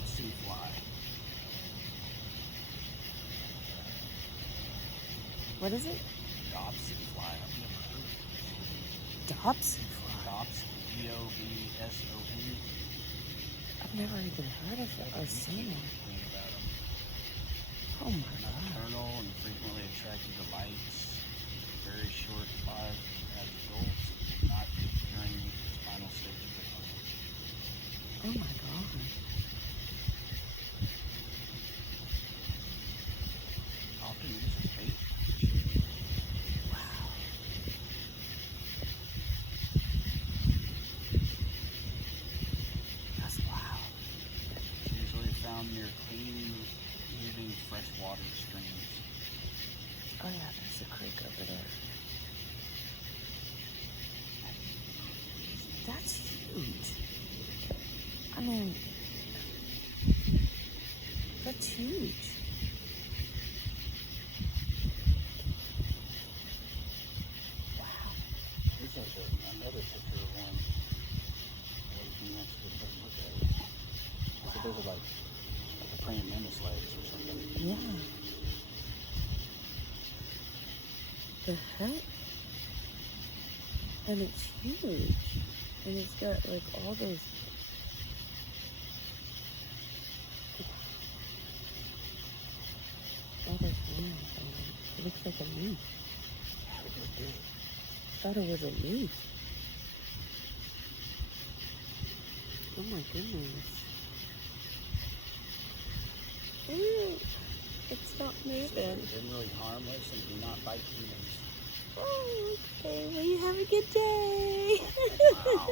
Dobson fly. What is it? Dobson fly. I've never heard of it. Dobson fly. Dobson. Dobson. I've never even heard of it or seen it. About them. Oh my god. Nocturnal and frequently attracted to lights. Very short lives as adults, not during its final stage of decline. Oh my god. Often used as bait. Wow. That's wild. Usually found near clean, living freshwater streams. Oh yeah, there's a creek over there. That's huge. I mean, that's huge. Wow. This is another picture of one. What if you actually take a look at it? So those are like a praying mantis legs or something. Yeah. The heck? And it's huge. And it's got like all those. All those wings on it. It looks like a leaf. I thought it was a leaf. Oh my goodness. Ew. It's not moving. They're generally harmless and do not bite humans. Oh, okay. Well, you have a good day. Wow.